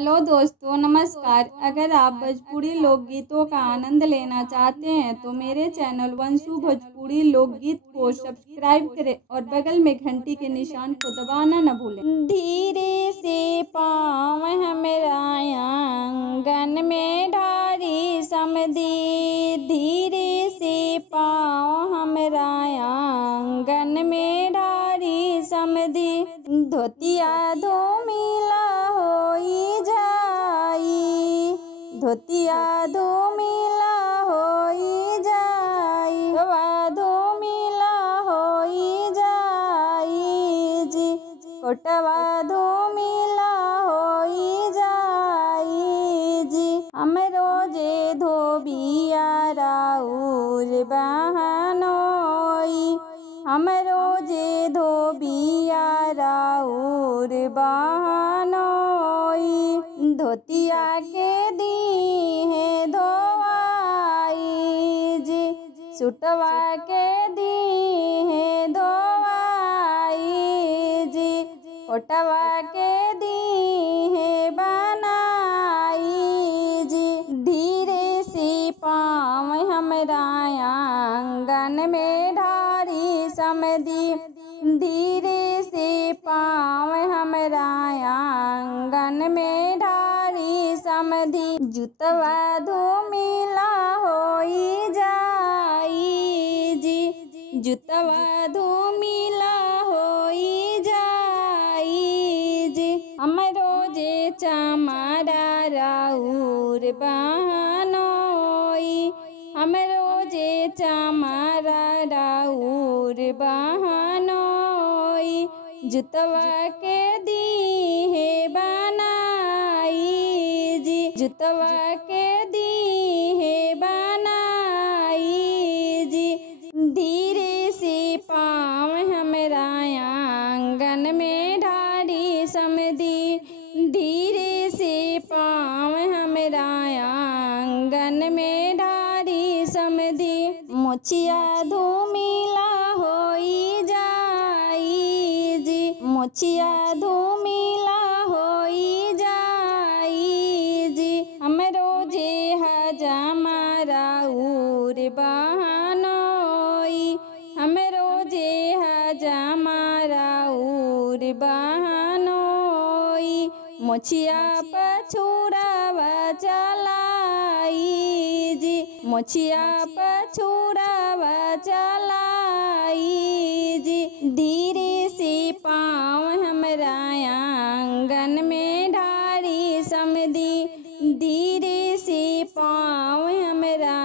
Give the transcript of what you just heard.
Hello दोस्तों, नमस्कार। अगर आप भोजपुरी लोकगीतों का आनंद लेना चाहते हैं तो मेरे चैनल वंशु भोजपुरी लोकगीत को सब्सक्राइब करें और बगल में घंटी के निशान को दबाना न भूलें। धीरे से पाँव हमरा आंगन में ढारी समधी, धीरे से पाँव हमरा आंगन में ढारी समधी। धोतिया धूमिला होई जाई, धोतिया धूमिला होई जाई, धूमिला होई जाई जी, कोटवा धूमिला होई जाई जी। हम रोजे धोबिया राउर बहनोई, हम रोजे धोबिया राउर बहनोई। धोतिया के दी है धोवाई जी, सुटवा के दी है धोवाई जी, कोटवा के दी है बनाई जी। धीरे से पाँव हमरा आंगन में ढारी समधी, धीरे से पाँव हमरा आंगन में ढारी समधी। जुतवा धूमिला होई जाई जी, जुतवा धूमिला होई जाई जी। हम रोजे चमारा राउर बहनोई, हम रोजे चमारा राउर बहनोई। जुतवा के दी है बनाई जी, जुतवा के दी है बनाई जी। धीरे से पाँव हमरा आंगन में ढारी समधी, धीरे से पाँव हमरा आंगन में ढारी समधी। मोचिया धूमिला होई जाई जी, मोचिया धूमिला होई जाई जी। हम रोजे हजामा राउर बहनोई, हम रोजे हजामा राउर बहनोई। मोचिया पछुड़ावा चलाई जी, मोचिया पछुड़ावा चलाई जी। धीरे से पाँव हमरा आंगन में ढारी समधी, धीरे से पाँव हमरा